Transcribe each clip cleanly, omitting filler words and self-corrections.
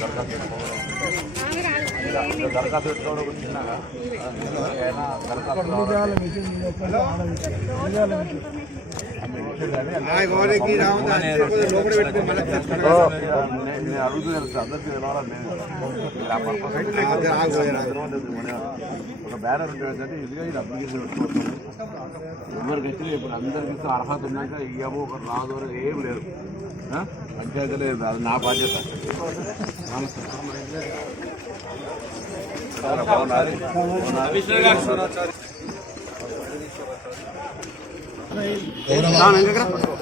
దరఖాస్తు పెట్టుకోవడం చిన్నగా నేను అడుగుతూ అందరికీ ఒక బ్యానర్ ఉంటుందంటే ఇదిగా ఇది అప్లికేషన్ పెట్టుకోవచ్చు. ఎవరికి వచ్చి ఇప్పుడు అందరికి అర్హత ఉన్నాక ఇయ్యము ఒక రాదు ఏం లేదు. పంచాయతీ లేదు, అది నా బాధ్యత.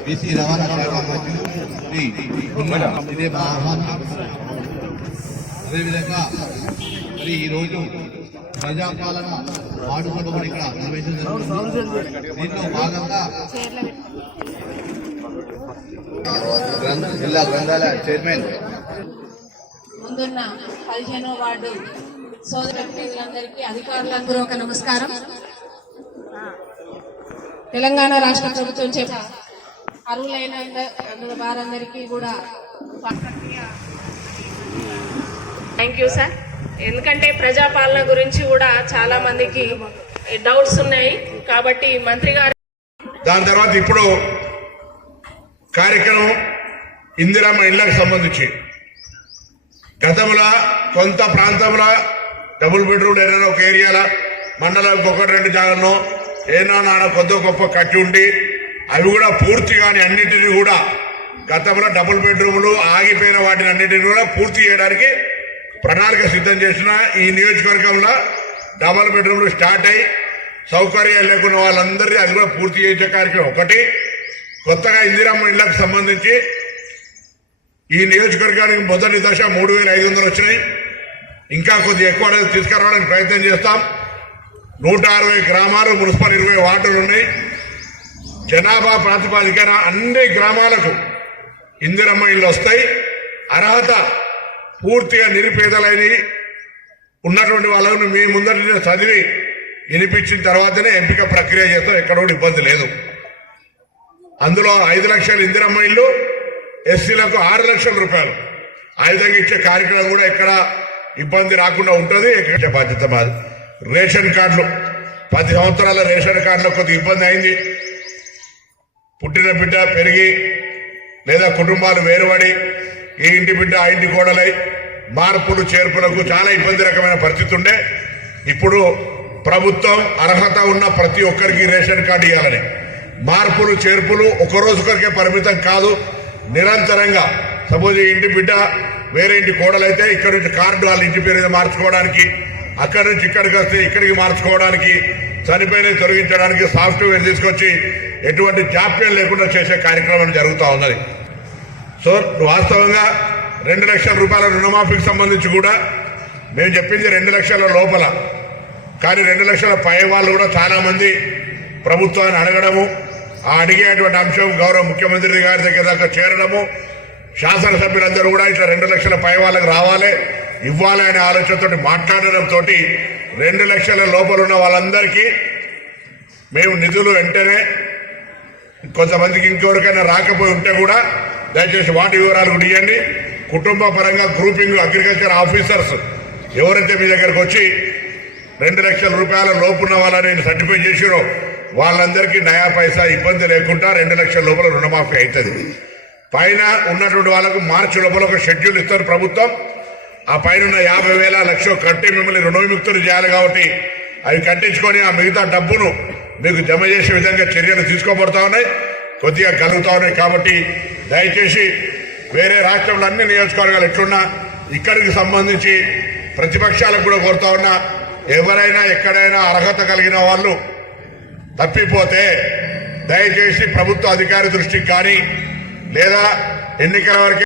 బీసీ రవాణా ఇదే మా ఆహ్వానం. అదేవిధంగా మరి ఈరోజు ప్రజాపాలన వాడుకలు కూడా ఇక్కడ నిర్వహించడం జరుగుతుంది. దీంట్లో భాగంగా జిల్లా గ్రంథాలయ చైర్మన్ ముందున్న 15వ వార్డు సోదర వ్యక్తులందరికీ అధికారులందరూ ఒక నమస్కారం. తెలంగాణ రాష్ట్ర ప్రభుత్వం చేత అర్హులైన వారందరికీ కూడా థ్యాంక్ యూ సార్. ఎందుకంటే ప్రజాపాలన గురించి కూడా చాలా మందికి డౌట్స్ ఉన్నాయి కాబట్టి మంత్రి గారు దాని తర్వాత ఇప్పుడు కార్యక్రమం ఇందిరమ్మ ఇళ్లకు సంబంధించి గతంలో కొంత ప్రాంతంలో డబుల్ బెడ్రూమ్ ఏదైనా ఒక ఏరియాలో మండలానికి 1-2 జాగాలను ఏదో నాన్న కొద్ది గొప్ప కట్టి ఉండి అవి కూడా పూర్తి కాని అన్నింటినీ కూడా గతంలో డబుల్ బెడ్రూమ్లు ఆగిపోయిన వాటిని అన్నింటినీ కూడా పూర్తి చేయడానికి ప్రణాళిక సిద్ధం చేసిన ఈ నియోజకవర్గంలో డబుల్ బెడ్రూమ్లు స్టార్ట్ అయ్యి సౌకర్యాలు లేకున్న వాళ్ళందరినీ అది కూడా పూర్తి చేసే కార్యక్రమం ఒకటి. కొత్తగా ఇందిరమ్మ ఇళ్లకు సంబంధించి ఈ నియోజకవర్గానికి మొదటి దశ 3,500 వచ్చినాయి. ఇంకా కొద్దిగా ఎక్కువ తీసుకురావడానికి ప్రయత్నం చేస్తాం. 160 గ్రామాలు, మున్సిపల్ 20 వార్డులు ఉన్నాయి. జనాభా ప్రాతిపదికన అన్ని గ్రామాలకు ఇందిరమ్మ ఇళ్ళు వస్తాయి. అర్హత పూర్తిగా నిరుపేదలైన ఉన్నటువంటి వాళ్ళను మీ ముందర చదివి వినిపించిన తర్వాతనే ఎంపిక ప్రక్రియ చేస్తాం. ఎక్కడ కూడా ఇబ్బంది లేదు. అందులో 5 లక్షల ఇందిరమ్మ ఇళ్ళు, ఎస్సీలకు 6 లక్షల రూపాయలు ఆయుధంగా ఇచ్చే కార్యక్రమం కూడా ఎక్కడ ఇబ్బంది రాకుండా ఉంటుంది. ఎక్కడ బాధ్యత మాది. రేషన్ కార్డులు 10 సంవత్సరాల రేషన్ కార్డులో కొద్దిగా ఇబ్బంది అయింది. పుట్టిన బిడ్డ పెరిగి లేదా కుటుంబాలు వేరుపడి ఈ ఇంటి బిడ్డ ఆ ఇంటి కోడలై మార్పులు చేర్పులకు చాలా ఇబ్బంది రకమైన పరిస్థితి ఉండే. ఇప్పుడు ప్రభుత్వం అర్హత ఉన్న ప్రతి ఒక్కరికి రేషన్ కార్డు ఇవ్వాలని, మార్పులు చేర్పులు ఒక రోజుకొరికే పరిమితం కాదు, నిరంతరంగా. సపోజ్ ఈ ఇంటి బిడ్డ వేరే ఇంటి కోడలైతే ఇక్కడి నుంచి కార్డు వాళ్ళ ఇంటి పేరు మార్చుకోవడానికి, అక్కడి నుంచి ఇక్కడికి వస్తే ఇక్కడికి మార్చుకోవడానికి, చనిపోయినవి తొలగించడానికి సాఫ్ట్వేర్ తీసుకొచ్చి ఎటువంటి జాప్యం లేకుండా చేసే కార్యక్రమం జరుగుతూ ఉన్నది. సో వాస్తవంగా 2 లక్షల రూపాయల రుణమాఫీకి సంబంధించి కూడా మేము చెప్పింది 2 లక్షల లోపల, కానీ 2 లక్షల పై వాళ్ళు కూడా చాలా మంది ప్రభుత్వాన్ని అడగడము, ఆ అడిగేటువంటి అంశం గౌరవ ముఖ్యమంత్రి గారి దగ్గర దాకా చేరడము, శాసనసభ్యులందరూ కూడా ఇట్లా 2 లక్షల పై వాళ్ళకి రావాలి ఇవ్వాలి అనే ఆలోచనతో మాట్లాడడంతో 2 లక్షల లోపల ఉన్న వాళ్ళందరికీ మేము నిధులు వెంటనే, కొంతమందికి ఇంకెవరికైనా రాకపోయి ఉంటే కూడా దయచేసి వాటి వివరాలు కూడా ఇవ్వండి. కుటుంబ పరంగా గ్రూపింగ్ అగ్రికల్చర్ ఆఫీసర్స్ ఎవరైతే మీ దగ్గరకు వచ్చి 2 లక్షల రూపాయల లోపున్న వాళ్ళని సర్టిఫై చేసిరో వాళ్ళందరికీ నయా పైసా ఇబ్బంది లేకుండా 2 లక్షల లోపల రుణమాఫీ అవుతుంది. పైన ఉన్నటువంటి వాళ్ళకు మార్చి లోపల ఒక షెడ్యూల్ ఇస్తారు ప్రభుత్వం. ఆ పైన 50,000 లక్ష కట్టి మిమ్మల్ని రుణ విముక్తులు చేయాలి కాబట్టి అవి కట్టించుకొని ఆ మిగతా డబ్బును మీకు జమ చేసే విధంగా చర్యలు తీసుకోబడతా ఉన్నాయి, కొద్దిగా కలుగుతా ఉన్నాయి. కాబట్టి దయచేసి వేరే రాష్ట్రంలో అన్ని నియోజకవర్గాలు ఎట్లున్నా ఇక్కడికి సంబంధించి ప్రతిపక్షాలకు కూడా కోరుతా ఉన్నా, ఎవరైనా ఎక్కడైనా అర్హత కలిగిన వాళ్ళు తప్పిపోతే దయచేసి ప్రభుత్వ అధికారి దృష్టికి కానీ లేదా ఎన్నికల వరకు